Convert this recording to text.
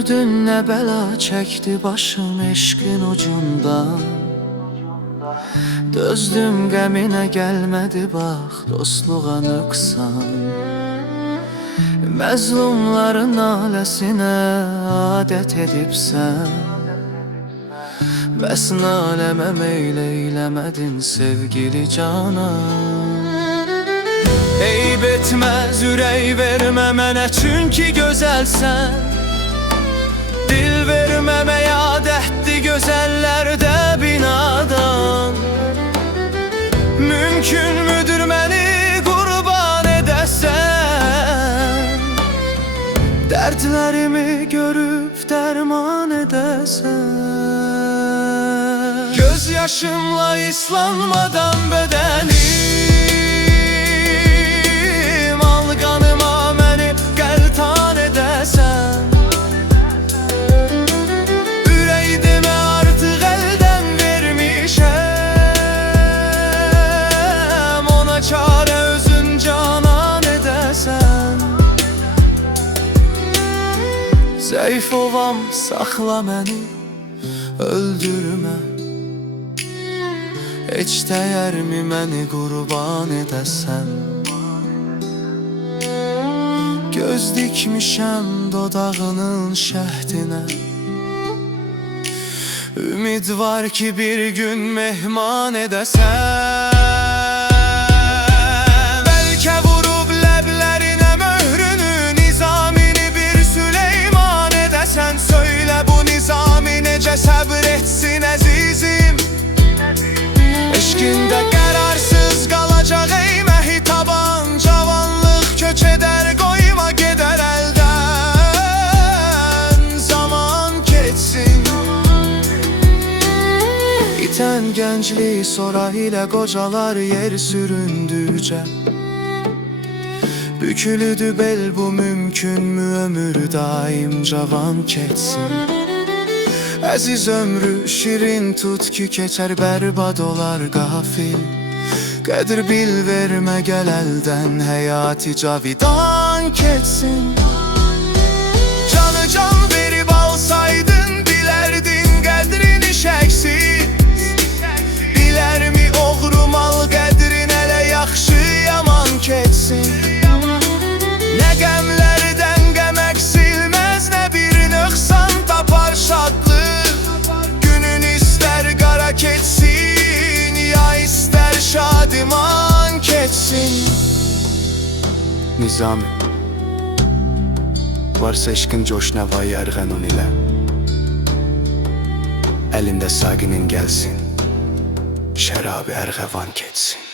gördün ne bela çekti başım eşkin ucundan. Dözdüm qəminə gelmedi bax dostluğa nöqsan. Məzlumların naləsinə adət edibsən. Bəs naləmə meyl eyləmədin sevgili canan. Eyb etməz ürək vermə mənə çünki gözəlsən. Dil verməmə adətdi gözəllərdə binadan. Mümkün müdür məni qurban edəsən? Dərdlərimi görüb dərman edəsən? Göz yaşımla islanmadan bədənim, al qanıma məni qəltan edəsən. Ürəkdimə artıq əldən vermişəm, ona çarə özün canan edəsən. Zəif ovam, saxla məni, öldürmə. Heç dəyərmi məni qurban edəsən? Göz dikmişəm dodağının şəhdinə. Ümid var ki bir gün mehman edəsən. Bəlkə vurub ləblərinə möhrünü, nizamini bir Süleyman edəsən. Söylə bu nizami necə səbr etsin əzizim? Eşkində qərarsız qalacaq eymə hitaban. Cavanlıq köç edər qoyma gedər əldən. Zaman keçsin. İtən gənclik sonra ilə qocalar yer süründükcə. Bükülüdü bel bu mümkünmü ömür daim cavan keçsin. Əziz ömrü şirin tut ki keçər bərbad olar qafil. Qədir bil vermə gəl əldən həyati cavidan keçsin. Canı can verib alsaydın bilərdin qədrini şəksiz. Bilərmi oğru mal qədrin elə yaxşı yaman keçsin. Nə qəmlərdən qəm əksilməz, nə bir nöqsan tapar şadlıq. Günün istər qara keçsin, ya istər şadiman keçsin. Nizami, varsa eşqin coş nəvayı ərğənun ilə. Əlində saqinin gəlsin, şərabı ərğəvan keçsin.